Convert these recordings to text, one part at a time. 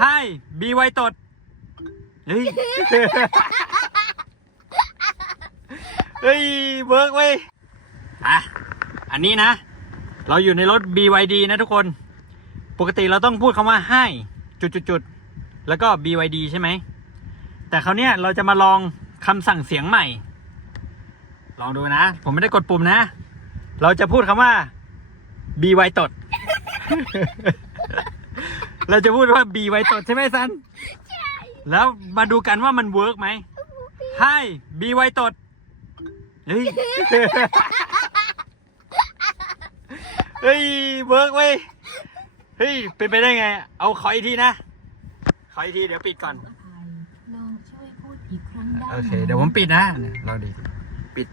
ให้บีไวตดเฮ้ย เฮ้ยเวิร์กเว้ยอะอันนี้นะ เราอยู่ในรถ BYD นะทุกคน ปกติเราต้องพูดคำว่าให้จุดๆๆแล้วก็ BYD ใช่ไหม แต่คราวเนี้ยเราจะมาลองคำสั่งเสียงใหม่ ลองดูนะ ผมไม่ได้กดปุ่มนะ เราจะพูดคำว่า BY ตด เราจะพูดว่า BY ตดใช่ไหมซัน แล้วมาดูกันว่ามันเวิร์กไหมให้ BY ตดเฮ้ย เฮ้ยเวิร์กเว้ย เฮ้ย เป็นไปได้ไง เอาขออีกทีนะ ขออีกทีเดี๋ยวปิดก่อนอภัยลองช่วยพูดอีกครั้งได้โอเคไหมเดี๋ยวผมปิดนะเนี่ยลองดี ปิด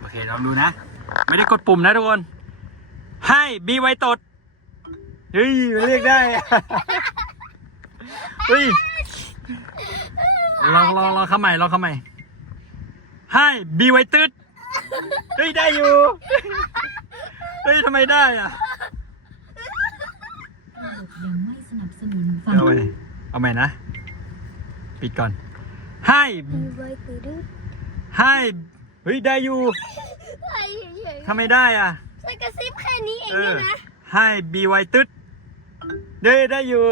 โอเคลองดูนะ ไม่ได้กดปุ่มนะทุกคน ให้บีไวตด เฮ้ยมันเรียกได้อะเฮ้ยลองลองลองคำใหม่ลองคำใหม่ให้บีไวตึดเฮ้ยได้อยู่เฮ้ยทำไมได้อะระบบยังไม่สนับสนุนฟังเอาใหม่เอาใหม่นะปิดก่อนให้มีไว้ตื่นให้เฮ้ยได้อยู่ให้เฉยทำไมได้อะๆใส่กระซิบแค่นี้เองเอเนี่อยนะให้บีไวตึด ได้ได้อยู่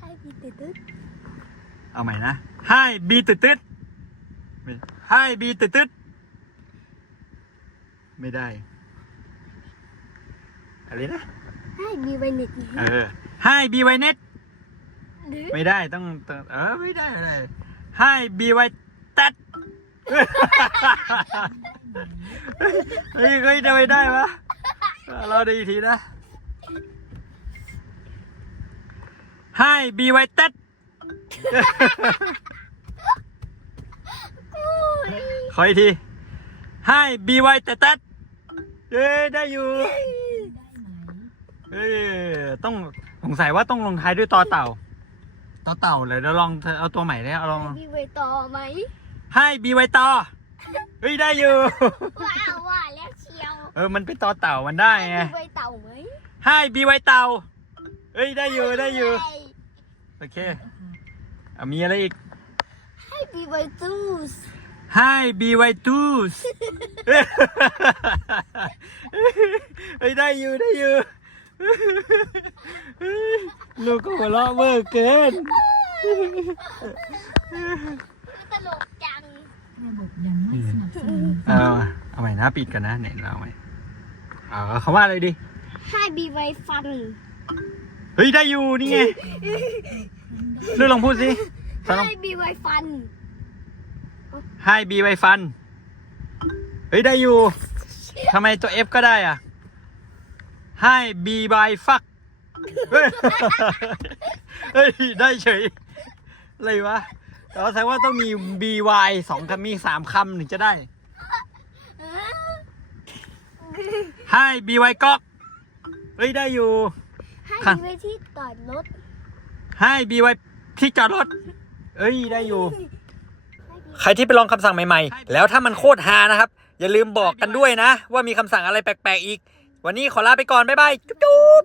ให้พี่ตื่นตื่นเอาใหม่นะ ให้บีตึดตึดให้บีตึดตึดไม่ได้ อะไรนะ ให้มีไว้หนึ่งเออ ให้บีไวเน็ตหรือไม่ได้ต้องต้องเออไม่ได้ไม่ได้ให้บีไวตัดเฮ้ยเฮ้ยเฮ้ยทำไมได้วะเราได้อีกทีนะ ให้บีไวตัดขออีกที ให้บีไวตัดตัดเอ้ยได้อยู่ได้ไหมเอ้ยต้องสงสัยว่าต้องลงท้ายด้วยต่อเต่าต่อเต่าเลยเดี๋ยวลองเอาตัวใหม่เลยเอาลองมีไว้ต่อไหมให้บีไวต่อเฮ้ยได้อยู่ว้าวว่าแล้วเชียวเออมันเป็นต่อเต่ามันได้ไงมีไว้เต่าไหมให้บีไวเต่าเฮ้ยได้อยู่ได้อยู่ให้ โอเคเอามีอะไรอีก ให้มีไว้ตู้สให้บีไวตูสเฮ้ยได้อยู่ได้อยู่ ลูกก็หัวเราะเวอร์เกิน ตลกจัง ระบบยังไม่สนับสนุนเอาเอาใหม่นะปิดกันนะเนี่ยเราเอาใหม่เอาคำว่าอะไรดี ให้มีไว้ฟัน เฮ้ยได้อยู่นี่ไงลูกลองพูดสิสลองให้มีไว้ฟัน ให้บีไวฟัน เฮ้ยได้อยู่ทำไมตัว F ก็ได้อะ ให้บีไวฟัก เฮ้ยเฮ้ยได้เฉยอะไรวะแต่ว่าแสดงว่าต้องมี by สองคำมีสามคำถึงจะได้ ให้บีไวก๊อก เฮ้ย ได้อยู่ ให้ค่ะมีไว้ที่ต่อรถให้บีไว้ที่จอดรถ เอ้ยได้อยู่ ใครที่ไปลองคำสั่งใหม่ๆ แล้วถ้ามันโคตรฮานะครับ อย่าลืมบอกกันด้วยนะ ว่ามีคำสั่งอะไรแปลกๆอีก วันนี้ขอลาไปก่อน บ๊ายบาย จุ๊บ